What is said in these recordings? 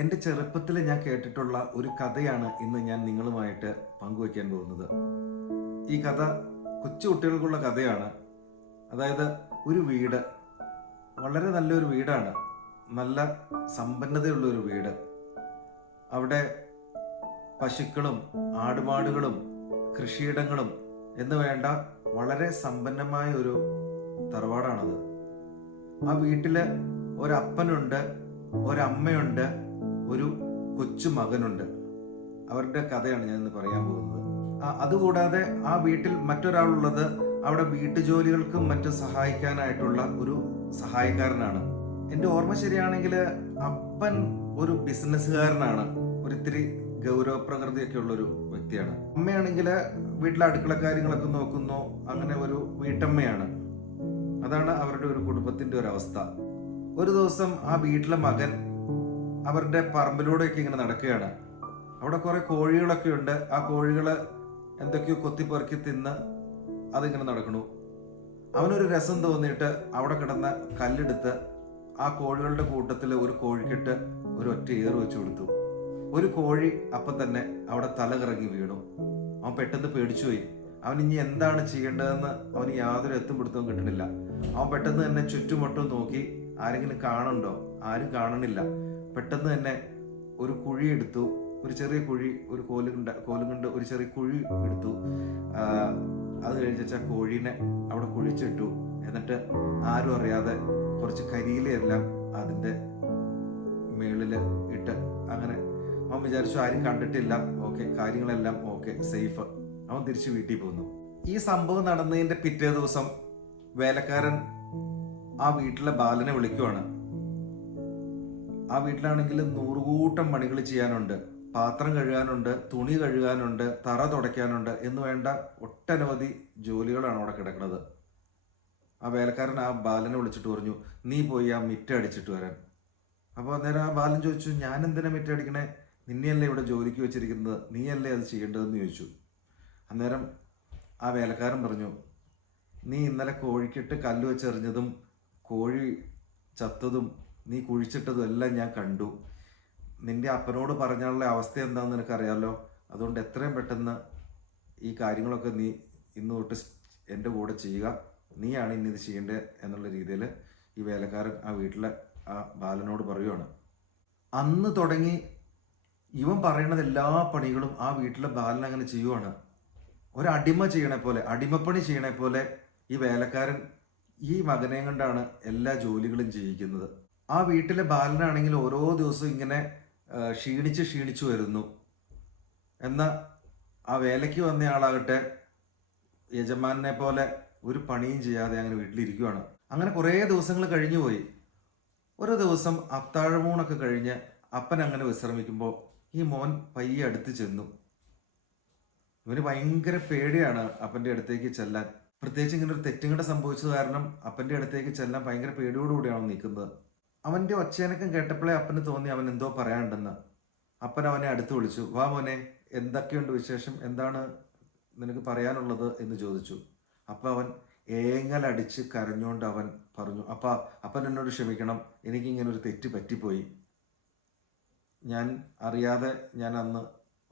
എൻ്റെ ചെറുപ്പത്തിൽ ഞാൻ കേട്ടിട്ടുള്ള ഒരു കഥയാണ് ഇന്ന് ഞാൻ നിങ്ങളുമായിട്ട് പങ്കുവയ്ക്കാൻ പോകുന്നത്. ഈ കഥ കൊച്ചു കുട്ടികൾക്കുള്ള കഥയാണ്. അതായത് ഒരു വീട്, വളരെ നല്ലൊരു വീടാണ്, നല്ല സമ്പന്നതയുള്ള ഒരു വീട്. അവിടെ പശുക്കളും ആടുമാടുകളും കൃഷിയിടങ്ങളും എന്ന് വേണ്ട വളരെ സമ്പന്നമായ ഒരു തറവാടാണത്. ആ വീട്ടില് ഒരപ്പനുണ്ട്, ഒരമ്മയുണ്ട്, ഒരു കൊച്ചു മകനുണ്ട്. അവരുടെ കഥയാണ് ഞാൻ ഇന്ന് പറയാൻ പോകുന്നത്. അതുകൂടാതെ ആ വീട്ടിൽ മറ്റൊരാളുള്ളത് അവിടെ വീട്ടുജോലികൾക്കും മറ്റും സഹായിക്കാനായിട്ടുള്ള ഒരു സഹായക്കാരനാണ്. എൻ്റെ ഓർമ്മ ശരിയാണെങ്കിൽ അപ്പൻ ഒരു ബിസിനസ്സുകാരനാണ്, ഒരിത്തിരി ഗൗരവ പ്രകൃതിയൊക്കെ ഉള്ളൊരു വ്യക്തിയാണ്. അമ്മയാണെങ്കിൽ വീട്ടിലെ അടുക്കള കാര്യങ്ങളൊക്കെ നോക്കുന്നു, അങ്ങനെ ഒരു വീട്ടമ്മയാണ്. അതാണ് അവരുടെ ഒരു കുടുംബത്തിന്റെ ഒരു അവസ്ഥ. ഒരു ദിവസം ആ വീട്ടിലെ മകൻ അവരുടെ പറമ്പിലൂടെയൊക്കെ ഇങ്ങനെ നടക്കുകയാണ്. അവിടെ കുറെ കോഴികളൊക്കെ ഉണ്ട്. ആ കോഴികള് എന്തൊക്കെയോ കൊത്തിപ്പെറുക്കി തിന്ന് അതിങ്ങനെ നടക്കണു. അവനൊരു രസം തോന്നിയിട്ട് അവിടെ കിടന്ന കല്ലെടുത്ത് ആ കോഴികളുടെ കൂട്ടത്തിൽ ഒരു കോഴിക്കിട്ട് ഒരു ഒറ്റ ഏറ് വെച്ചു കൊടുത്തു. ഒരു കോഴി അപ്പം തന്നെ അവിടെ തലകറങ്ങി വീണു. അവൻ പെട്ടെന്ന് പേടിച്ചുപോയി. അവൻ ഇനി എന്താണ് ചെയ്യേണ്ടതെന്ന് അവന് യാതൊരു എത്തും പിടുത്തവും കിട്ടണില്ല. അവൻ പെട്ടെന്ന് തന്നെ ചുറ്റുമൊട്ടും നോക്കി, ആരെങ്കിലും കാണുന്നുണ്ടോ? ആരും കാണണില്ല. പെട്ടെന്ന് തന്നെ ഒരു കുഴി എടുത്തു, ഒരു ചെറിയ കുഴി, ഒരു കോലും കൊണ്ട് ഒരു ചെറിയ കുഴി എടുത്തു. അത് കഴിഞ്ഞാൽ കോഴീനെ അവിടെ കുഴിച്ചിട്ടു. എന്നിട്ട് ആരും അറിയാതെ കുറച്ച് കരിയിലെല്ലാം അതിൻ്റെ മേളില് ഇട്ട് അങ്ങനെ അവൻ വിചാരിച്ചു ആരും കണ്ടിട്ടില്ല, ഓക്കെ, കാര്യങ്ങളെല്ലാം ഓക്കെ, സേഫ്. അവൻ തിരിച്ച് വീട്ടിൽ പോന്നു. ഈ സംഭവം നടന്നതിന്റെ പിറ്റേ ദിവസം വേലക്കാരൻ ആ വീട്ടിലെ ബാലനെ വിളിക്കുവാണ്. ആ വീട്ടിലാണെങ്കിൽ 100 കൂട്ടം പണികൾ ചെയ്യാനുണ്ട്. പാത്രം കഴുകാനുണ്ട്, തുണി കഴുകാനുണ്ട്, തറ തുടയ്ക്കാനുണ്ട് എന്ന് വേണ്ട ഒട്ടനവധി ജോലികളാണ് അവിടെ കിടക്കുന്നത്. ആ വേലക്കാരൻ ആ ബാലനെ വിളിച്ചിട്ട് പറഞ്ഞു, നീ പോയി ആ മിറ്റ അടിച്ചിട്ട് വരാൻ. അപ്പോൾ അന്നേരം ആ ബാലൻ ചോദിച്ചു, ഞാൻ എന്തിനാ മിറ്റ അടിക്കണേ? നിന്നെയല്ലേ ഇവിടെ ജോലിക്ക് വെച്ചിരിക്കുന്നത്, നീയല്ലേ അത് ചെയ്യേണ്ടതെന്ന് ചോദിച്ചു. അന്നേരം ആ വേലക്കാരൻ പറഞ്ഞു, നീ ഇന്നലെ കോഴിക്കിട്ട് കല്ല് വെച്ചെറിഞ്ഞതും കോഴി ചത്തതും നീ കുഴിച്ചിട്ടതും എല്ലാം ഞാൻ കണ്ടു. നിന്റെ അപ്പനോട് പറഞ്ഞാലുള്ള അവസ്ഥ എന്താണെന്ന് നിനക്കറിയാമല്ലോ. അതുകൊണ്ട് എത്രയും പെട്ടെന്ന് ഈ കാര്യങ്ങളൊക്കെ നീ ഇന്ന് തൊട്ട് എൻ്റെ കൂടെ ചെയ്യുക, നീയാണ് ഇനി ഇത് ചെയ്യേണ്ടത് എന്നുള്ള രീതിയിൽ ഈ വേലക്കാരൻ ആ വീട്ടിലെ ആ ബാലനോട് പറയുവാണ്. അന്ന് തുടങ്ങി ഇവൻ പറയുന്നത് എല്ലാ പണികളും ആ വീട്ടിലെ ബാലൻ അങ്ങനെ ചെയ്യുവാണ്. ഒരടിമ ചെയ്യണേ പോലെ, അടിമപ്പണി ചെയ്യണേ പോലെ ഈ വേലക്കാരൻ ഈ മകനെ കൊണ്ടാണ് എല്ലാ ജോലികളും ചെയ്യിക്കുന്നത്. ആ വീട്ടിലെ ബാലനാണെങ്കിൽ ഓരോ ദിവസവും ഇങ്ങനെ ക്ഷീണിച്ചു വരുന്നു. എന്നാൽ ആ വേലയ്ക്ക് വന്നയാളാകട്ടെ യജമാനെ പോലെ ഒരു പണിയും ചെയ്യാതെ അങ്ങനെ വീട്ടിലിരിക്കുവാണ്. അങ്ങനെ കുറേ ദിവസങ്ങൾ കഴിഞ്ഞു പോയി. ഒരു ദിവസം അത്താഴമൂണൊക്കെ കഴിഞ്ഞ് അപ്പൻ അങ്ങനെ വിശ്രമിക്കുമ്പോൾ ഈ മോൻ പയ്യെ അടുത്ത് ചെന്നു. ഇവന് ഭയങ്കര പേടിയാണ് അപ്പൻ്റെ അടുത്തേക്ക് ചെല്ലാൻ. പ്രത്യേകിച്ച് ഇങ്ങനെ ഒരു തെറ്റുകട സംഭവിച്ചത് കാരണം അപ്പൻ്റെ അടുത്തേക്ക് ചെല്ലാൻ ഭയങ്കര പേടിയോടുകൂടിയാണ് നിൽക്കുന്നത്. അവൻ്റെ ഒച്ചയനക്കം കേട്ടപ്പോഴേ അപ്പന് തോന്നി അവൻ എന്തോ പറയാനുണ്ടെന്ന്. അപ്പൻ അവനെ അടുത്ത് വിളിച്ചു. വാ മോനെ, എന്തൊക്കെയുണ്ട് വിശേഷം, എന്താണ് നിനക്ക് പറയാനുള്ളത് എന്ന് ചോദിച്ചു. അപ്പം അവൻ ഏങ്ങലടിച്ച് കരഞ്ഞുകൊണ്ട് അവൻ പറഞ്ഞു, അപ്പൻ എന്നോട് ക്ഷമിക്കണം, എനിക്കിങ്ങനെ ഒരു തെറ്റ് പറ്റിപ്പോയി. ഞാൻ അറിയാതെ ഞാൻ അന്ന്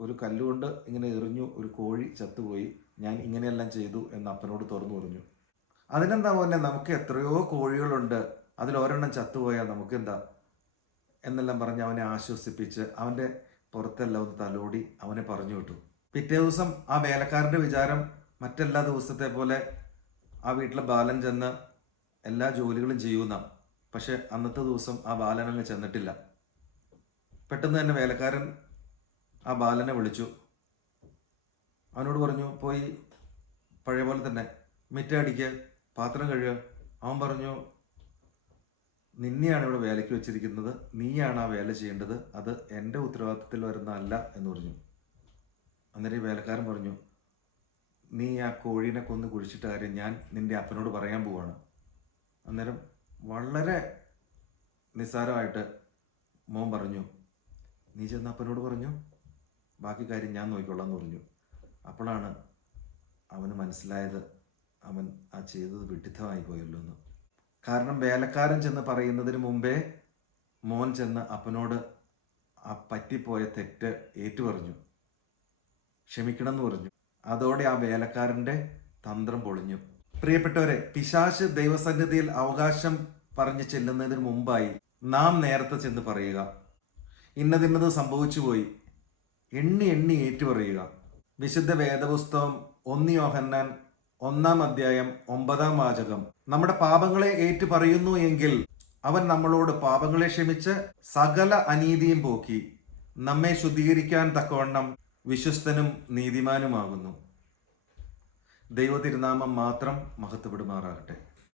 ഒരു കല്ലുകൊണ്ട് ഇങ്ങനെ എറിഞ്ഞു, ഒരു കോഴി ചത്തുപോയി, ഞാൻ ഇങ്ങനെയെല്ലാം ചെയ്തു എന്ന് അപ്പനോട് തുറന്നു പറഞ്ഞു. അതിനെന്താ പോലെ, നമുക്ക് എത്രയോ കോഴികളുണ്ട്, അതിലൊരെണ്ണം ചത്തുപോയാൽ നമുക്കെന്താ എന്നെല്ലാം പറഞ്ഞ് അവനെ ആശ്വസിപ്പിച്ച് അവൻ്റെ പുറത്തെല്ലാം ഒന്ന് തലോടി അവനെ പറഞ്ഞു വിട്ടു. പിറ്റേ ദിവസം ആ വേലക്കാരൻ്റെ വിചാരം മറ്റെല്ലാ ദിവസത്തെ പോലെ ആ വീട്ടിലെ ബാലൻ ചെന്ന് എല്ലാ ജോലികളും ചെയ്യുന്ന. പക്ഷെ അന്നത്തെ ദിവസം ആ ബാലൻ അങ്ങ് ചെന്നിട്ടില്ല. പെട്ടെന്ന് തന്നെ വേലക്കാരൻ ആ ബാലനെ വിളിച്ചു. അവനോട് പറഞ്ഞു, പോയി പഴയ പോലെ തന്നെ മിറ്റടിക്കുക, പാത്രം കഴുകുക. അവൻ പറഞ്ഞു, നിന്നെയാണ് ഇവിടെ വേലയ്ക്ക് വെച്ചിരിക്കുന്നത്, നീയാണ് ആ വേല ചെയ്യേണ്ടത്, അത് എൻ്റെ ഉത്തരവാദിത്തത്തിൽ വരുന്നതല്ല എന്ന് പറഞ്ഞു. അന്നേരം ഈ വേലക്കാരൻ പറഞ്ഞു, നീ ആ കോഴീനെ കൊന്ന് കുഴിച്ചിട്ട കാര്യം ഞാൻ നിന്റെ അപ്പനോട് പറയാൻ പോവാണ്. അന്നേരം വളരെ നിസ്സാരമായിട്ട് മോൻ പറഞ്ഞു, നീ ചെന്ന് അപ്പനോട് പറഞ്ഞു, ബാക്കി കാര്യം ഞാൻ നോക്കിക്കൊള്ളാം എന്ന് പറഞ്ഞു. അപ്പോഴാണ് അവന് മനസ്സിലായത് അവൻ ആ ചെയ്തത് വിഡ്ഢിത്തമായി പോയല്ലോ എന്ന്. കാരണം വേലക്കാരൻ ചെന്ന് പറയുന്നതിന് മുമ്പേ മോൻ ചെന്ന് അപ്പനോട് ആ പറ്റിപ്പോയ തെറ്റ് ഏറ്റുപറഞ്ഞു, ക്ഷമിക്കണമെന്ന് പറഞ്ഞു. അതോടെ ആ വേലക്കാരൻ്റെ തന്ത്രം പൊളിഞ്ഞു. പ്രിയപ്പെട്ടവരെ, പിശാച് ദൈവസന്നിധിയിൽ അവകാശം പറഞ്ഞ് ചെല്ലുന്നതിന് മുമ്പായി നാം നേരത്തെ ചെന്ന് പറയുക, ഇന്നതിന്നത് സംഭവിച്ചു പോയി, എണ്ണി എണ്ണി ഏറ്റുപറയുക. വിശുദ്ധ വേദപുസ്തകം 1 യോഹന്നാൻ 1-ാം അധ്യായം 9-ാം വാചകം, നമ്മുടെ പാപങ്ങളെ ഏറ്റു പറയുന്നു എങ്കിൽ അവൻ നമ്മളോട് പാപങ്ങളെ ക്ഷമിച്ച് സകല അനീതിയും പോക്കി നമ്മെ ശുദ്ധീകരിക്കാൻ തക്കവണ്ണം വിശ്വസ്തനും നീതിമാനുമാകുന്നു. ദൈവ തിരുനാമം മാത്രം മഹത്വപ്പെടുമാറാകട്ടെ.